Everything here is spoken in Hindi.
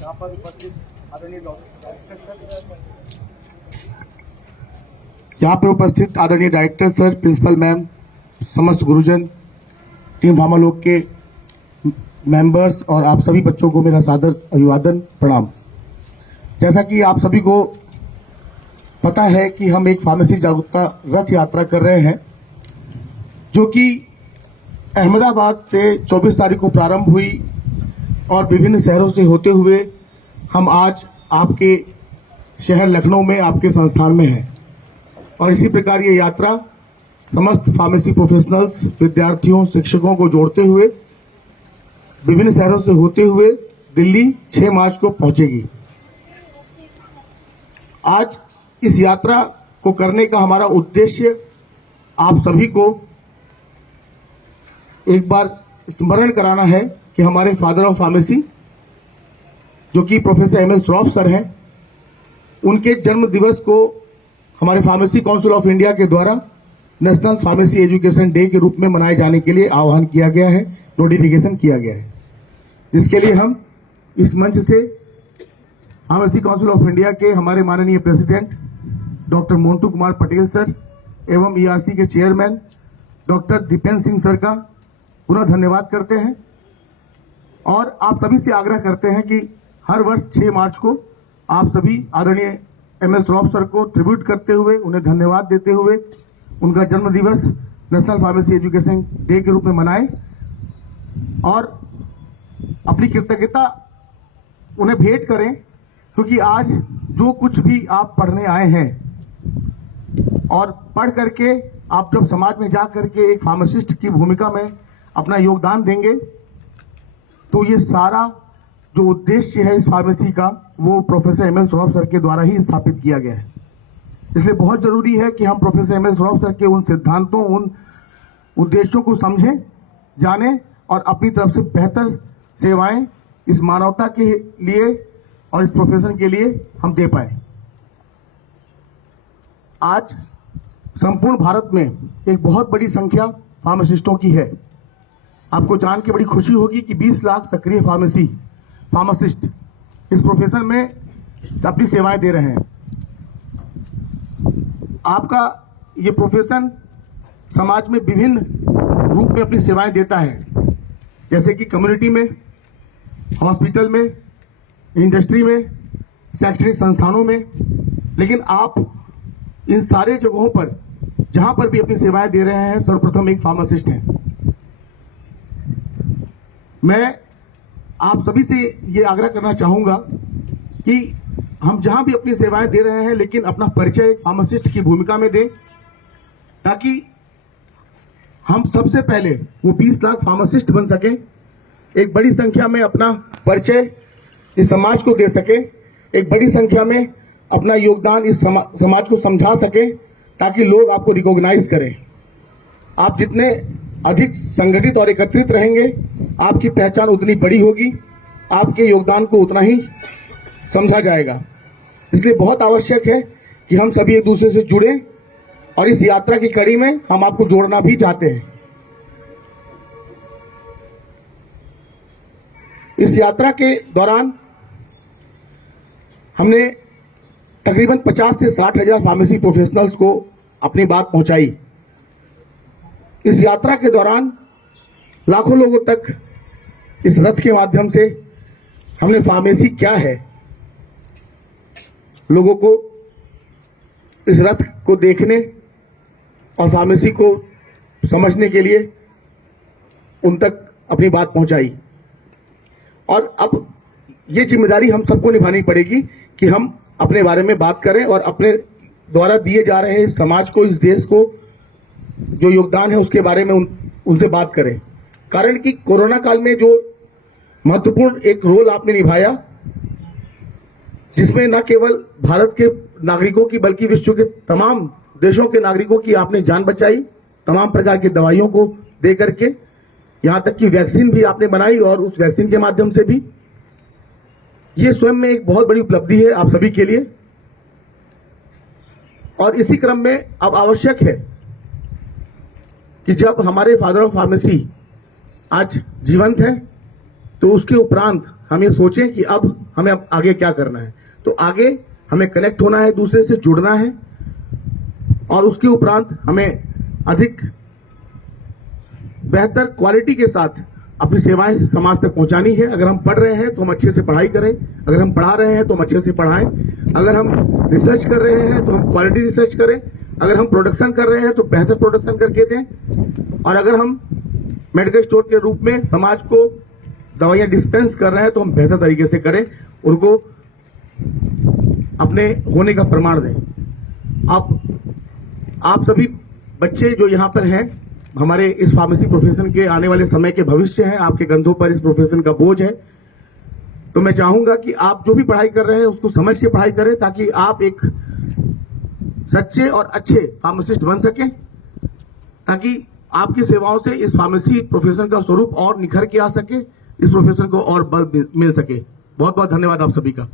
यहाँ पर उपस्थित आदरणीय डायरेक्टर सर, यहाँ पर उपस्थित आदरणीय डायरेक्टर सर, प्रिंसिपल मैम, समस्त गुरुजन, टीम फार्मालोग के मेंबर्स और आप सभी बच्चों को मेरा सादर अभिवादन, प्रणाम। जैसा कि आप सभी को पता है कि हम एक फार्मेसी जागरूकता रथ यात्रा कर रहे हैं, जो कि अहमदाबाद से 24 तारीख को प्रारंभ हुई और विभिन्न शहरों से होते हुए हम आज आपके शहर लखनऊ में आपके संस्थान में हैं। और इसी प्रकार ये यात्रा समस्त फार्मेसी प्रोफेशनल्स, विद्यार्थियों, शिक्षकों को जोड़ते हुए विभिन्न शहरों से होते हुए दिल्ली 6 मार्च को पहुंचेगी। आज इस यात्रा को करने का हमारा उद्देश्य आप सभी को एक बार स्मरण कराना है कि हमारे फादर ऑफ फार्मेसी जो कि प्रोफेसर एम.एल. श्रॉफ सर हैं, उनके जन्म दिवस को हमारे फार्मेसी काउंसिल ऑफ इंडिया के द्वारा नेशनल फार्मेसी एजुकेशन डे के रूप में मनाए जाने के लिए आह्वान किया गया है, नोटिफिकेशन किया गया है, जिसके लिए हम इस मंच से फार्मेसी काउंसिल ऑफ इंडिया के हमारे माननीय president doctor Montu Kumar Patel sir एवं ईआरसी के chairman doctor Dipendra Singh sir का पुनः धन्यवाद करते हैं और आप सभी से आग्रह करते हैं कि हर वर्ष 6 मार्च को आप सभी आदरणीय एम.एल. श्रॉफ सर को ट्रिब्यूट करते हुए, उन्हें धन्यवाद देते हुए उनका जन्म दिवस नेशनल फार्मेसी एजुकेशन डे के रूप में मनाएं और अपनी कृतज्ञता उन्हें भेंट करें, क्योंकि आज जो कुछ भी आप पढ़ने आए हैं और पढ़ करके आप जब समाज में जा करके एक फार्मासिस्ट की भूमिका में अपना योगदान देंगे, तो ये सारा जो उद्देश्य है इस फार्मेसी का, वो प्रोफेसर एम.एल. श्रॉफ सर के द्वारा ही स्थापित किया गया है। इसलिए बहुत जरूरी है कि हम प्रोफेसर एम.एल. श्रॉफ सर के उन सिद्धांतों, उन उद्देश्यों को समझें, जानें और अपनी तरफ से बेहतर सेवाएं इस मानवता के लिए और इस प्रोफेशन के लिए हम दे पाए। आज संपूर्ण भारत में एक बहुत बड़ी संख्या फार्मासिस्टों की है। आपको जान के बड़ी खुशी होगी कि 20 लाख सक्रिय फार्मासिस्ट इस प्रोफेशन में अपनी सेवाएं दे रहे हैं। आपका ये प्रोफेशन समाज में विभिन्न रूप में अपनी सेवाएं देता है, जैसे कि कम्युनिटी में, हॉस्पिटल में, इंडस्ट्री में, शैक्षणिक संस्थानों में। लेकिन आप इन सारे जगहों पर जहां पर भी अपनी सेवाएं दे रहे हैं, सर्वप्रथम एक फार्मासिस्ट हैं। मैं आप सभी से ये आग्रह करना चाहूंगा कि हम जहां भी अपनी सेवाएं दे रहे हैं, लेकिन अपना परिचय एक फार्मासिस्ट की भूमिका में दें, ताकि हम सबसे पहले वो 20 लाख फार्मासिस्ट बन सकें, एक बड़ी संख्या में अपना परिचय इस समाज को दे सके, एक बड़ी संख्या में अपना योगदान इस समाज को समझा सके, ताकि लोग आपको रिकॉग्नाइज करें। आप जितने अधिक संगठित और एकत्रित रहेंगे, आपकी पहचान उतनी बड़ी होगी, आपके योगदान को उतना ही समझा जाएगा। इसलिए बहुत आवश्यक है कि हम सभी एक दूसरे से जुड़ें और इस यात्रा की कड़ी में हम आपको जोड़ना भी चाहते हैं। इस यात्रा के दौरान हमने तकरीबन 50 से 60 हजार फार्मेसी प्रोफेशनल्स को अपनी बात पहुंचाई। इस यात्रा के दौरान लाखों लोगों तक इस रथ के माध्यम से हमने फार्मेसी क्या है, लोगों को इस रथ को देखने और फार्मेसी को समझने के लिए उन तक अपनी बात पहुंचाई। और अब ये जिम्मेदारी हम सबको निभानी पड़ेगी कि हम अपने बारे में बात करें और अपने द्वारा दिए जा रहे इस समाज को, इस देश को जो योगदान है उसके बारे में उनसे बात करें। कारण कि कोरोना काल में जो महत्वपूर्ण एक रोल आपने निभाया, जिसमें न केवल भारत के नागरिकों की बल्कि विश्व के तमाम देशों के नागरिकों की आपने जान बचाई, तमाम प्रकार की दवाइयों को दे करके, यहां तक कि वैक्सीन भी आपने बनाई और उस वैक्सीन के माध्यम से भी, ये स्वयं में एक बहुत बड़ी उपलब्धि है आप सभी के लिए। और इसी क्रम में अब आवश्यक है कि जब हमारे फादर ऑफ फार्मेसी आज जीवंत हैं, तो उसके उपरांत हम ये सोचें कि अब हमें आगे क्या करना है। तो आगे हमें कनेक्ट होना है, दूसरे से जुड़ना है, और उसके उपरांत हमें अधिक बेहतर क्वालिटी के साथ अपनी सेवाएं समाज तक पहुंचानी है। अगर हम पढ़ रहे हैं तो हम अच्छे से पढ़ाई करें, अगर हम पढ़ा रहे हैं तो हम अच्छे से पढ़ाएं, अगर हम रिसर्च कर रहे हैं तो हम क्वालिटी रिसर्च करें, अगर हम प्रोडक्शन कर रहे हैं तो बेहतर प्रोडक्शन करके दें, और अगर हम मेडिकल स्टोर के रूप में समाज को दवाइयां डिस्पेंस कर रहे हैं तो हम बेहतर तरीके से करें, उनको अपने होने का प्रमाण दें। आप सभी बच्चे जो यहाँ पर हैं, हमारे इस फार्मेसी प्रोफेशन के आने वाले समय के भविष्य हैं, आपके कंधों पर इस प्रोफेशन का बोझ है। तो मैं चाहूंगा कि आप जो भी पढ़ाई कर रहे हैं उसको समझ के पढ़ाई करें, ताकि आप एक सच्चे और अच्छे फार्मासिस्ट बन सकें, ताकि आपकी सेवाओं से इस फार्मेसी प्रोफेशन का स्वरूप और निखर के आ सके, इस प्रोफेशन को और बल मिल सके। बहुत बहुत धन्यवाद आप सभी का।